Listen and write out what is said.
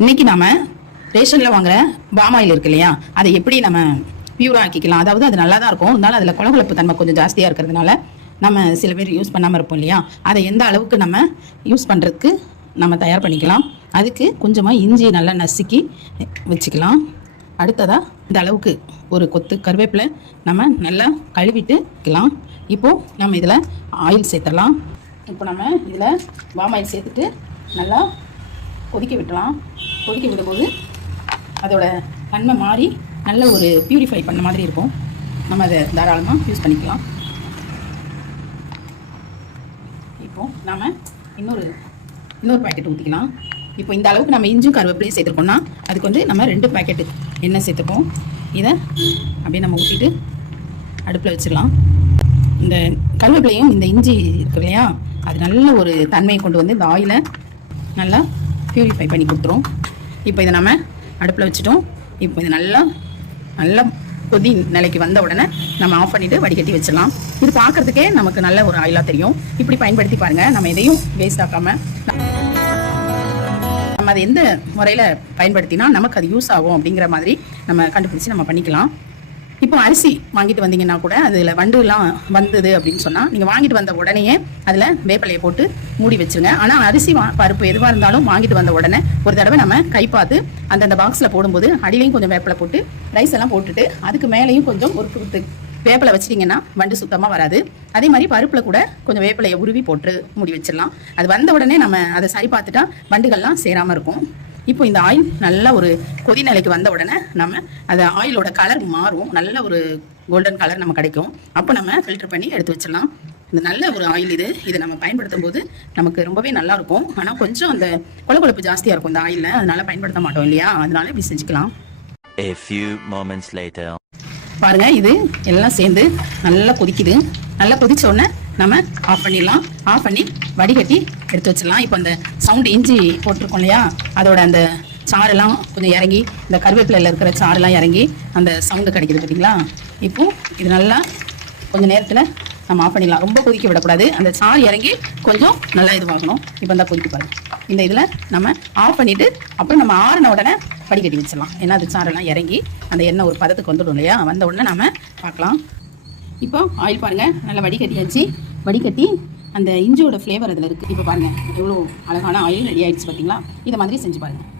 இன்னைக்கு நாம ரேஷனில் வாங்குற பாமாயில் இருக்கு இல்லையா? அதை எப்படி நம்ம பியூரா ஆக்கிக்கலாம்? அதாவது அது நல்லா தான் இருக்கும். இருந்தாலும் அதில் குழகுழப்பு தன்மை கொஞ்சம் ஜாஸ்தியாக இருக்கிறதுனால நம்ம சில பேர் யூஸ் பண்ணாமல் இருப்போம் இல்லையா? அதை எந்த அளவுக்கு நம்ம யூஸ் பண்ணுறதுக்கு நம்ம தயார் பண்ணிக்கலாம். அதுக்கு கொஞ்சமாக இஞ்சி நல்லா நசுக்கி வச்சுக்கலாம். அடுத்ததாக இந்த அளவுக்கு ஒரு கொத்து கருவேப்பிலை நம்ம நல்லா கழுவிட்டுக்கலாம் இப்போது நம்ம இதில் ஆயில் சேர்த்துடலாம். இப்போ நம்ம இதில் பாம் ஆயில் சேர்த்துட்டு நல்லா கொதிக்க விட்டுலாம் கொதிக்க விடும்போது அதோட தன்மை மாறி நல்ல ஒரு பியூரிஃபை பண்ண மாதிரி இருக்கும். நம்ம அதை தாராளமாக யூஸ் பண்ணிக்கலாம். இப்போது நாம் இன்னொரு இன்னொரு பாக்கெட் ஊற்றிக்கலாம் இப்போ இந்த அளவுக்கு நம்ம இஞ்சும் கருவேப்பிலையும் சேர்த்துருக்கோம்னா அதுக்கு வந்து நம்ம ரெண்டு பாக்கெட்டு எண்ணெய் சேர்த்துப்போம். இதை அப்படியே நம்ம ஊற்றிட்டு அடுப்பில் வச்சிடலாம். இந்த கருவேப்பிலையும் இந்த இஞ்சி இருக்கு இல்லையா அது நல்ல ஒரு தன்மையை கொண்டு வந்து இந்த ஆயிலை நல்லா பியூரிஃபை பண்ணி கொடுத்துரும். இப்போ இதை நம்ம அடுப்பில் வச்சுட்டோம். இப்போ இது நல்லா நல்லா கொதி நிலைக்கு வந்த உடனே நம்ம ஆஃப் பண்ணிட்டு வடிகட்டி வச்சிடலாம். இது பார்க்கறதுக்கே நமக்கு நல்ல ஒரு ஆயிலாக தெரியும். இப்படி பயன்படுத்தி பாருங்கள் நம்ம எதையும் வேஸ்ட் ஆக்காமல் நம்ம அதை எந்த முறையில் பயன்படுத்தினா நமக்கு அது யூஸ் ஆகும் அப்படிங்கிற மாதிரி நம்ம கண்டுபிடிச்சி நம்ம பண்ணிக்கலாம். இப்போ அரிசி வாங்கிட்டு வந்தீங்கன்னா கூட அதில் வண்டுலாம் வந்தது அப்படின்னு சொன்னால் நீங்கள் வாங்கிட்டு வந்த உடனேயே அதில் வேப்பிலையை போட்டு மூடி வச்சுருங்க. ஆனால் அரிசி வா பருப்பு எதுவாக இருந்தாலும் வாங்கிட்டு வந்த உடனே ஒரு தடவை நம்ம கை பார்த்து அந்தந்த பாக்ஸில் போடும்போது அடியிலையும் கொஞ்சம் வேப்பிலை போட்டு ரைஸ் எல்லாம் போட்டுட்டு அதுக்கு மேலேயும் கொஞ்சம் ஒரு குத்து வேப்பிலை வச்சிட்டிங்கன்னா வண்டு சுத்தமாக வராது. அதே மாதிரி பருப்பில் கூட கொஞ்சம் வேப்பிலையை உருவி போட்டு மூடி வச்சிடலாம். அது வந்த உடனே நம்ம அதை சரி பார்த்துட்டா வண்டுகள்லாம் சேராமல் இருக்கும். இப்போ இந்த ஆயில் நல்ல ஒரு கொதி நிலைக்கு வந்த உடனே நம்ம அது ஆயிலோட கலர் மாறும். நல்ல ஒரு கோல்டன் கலர் நம்ம கிடைக்கும். அப்போ நம்ம ஃபில்டர் பண்ணி எடுத்து வச்சிடலாம். இந்த நல்ல ஒரு ஆயில் இது இதை நம்ம பயன்படுத்தும் போது நமக்கு ரொம்பவே நல்லா இருக்கும். ஆனால் கொஞ்சம் அந்த கொழக்கொழப்பு ஜாஸ்தியாக இருக்கும் இந்த ஆயிலில் அதனால பயன்படுத்த மாட்டோம் இல்லையா? அதனால இப்படி செஞ்சுக்கலாம். A few moments later. பாருங்க இது எல்லாம் சேர்ந்து நல்லா கொதிக்குது. நல்லா கொதிச்ச உடனே நம்ம ஆஃப் பண்ணிடலாம். ஆஃப் பண்ணி வடிகட்டி எடுத்து வச்சிடலாம். இப்போ அந்த சவுண்டு இஞ்சி போட்டிருக்கோம் இல்லையா? அதோட அந்த சாரெல்லாம் கொஞ்சம் இறங்கி இந்த கருவேப்பிலையில் இருக்கிற சாரெல்லாம் இறங்கி அந்த சவுண்டு கிடைக்குது பார்த்தீங்களா இப்போ இது நல்லா கொஞ்சம் நேரத்தில் நம்ம ஆஃப் பண்ணிடலாம். ரொம்ப கொதிக்க விடக்கூடாது. அந்த சாறு இறங்கி கொஞ்சம் நல்லா இதுவாகணும். இப்போ தான் கொதிக்க பாருங்கள் இந்த இதில் நம்ம ஆஃப் பண்ணிவிட்டு அப்புறம் நம்ம ஆறின உடனே வடிகட்டி வச்சிடலாம். ஏன்னா அது சாரெல்லாம் இறங்கி அந்த எண்ணெய் ஒரு பதத்துக்கு வந்துடும் இல்லையா? வந்த உடனே நம்ம பார்க்கலாம். இப்போ ஆயில் பாருங்கள் நல்லா வடிகட்டியாச்சு. வடிகட்டி அந்த இஞ்சியோட ஃப்ளேவர் அதில் இருக்குது இப்போ பாருங்கள் எவ்வளோ அழகான ஆயில் ரெடி ஆகிடுச்சு பார்த்தீங்களா இதை மாதிரி செஞ்சு பாருங்கள்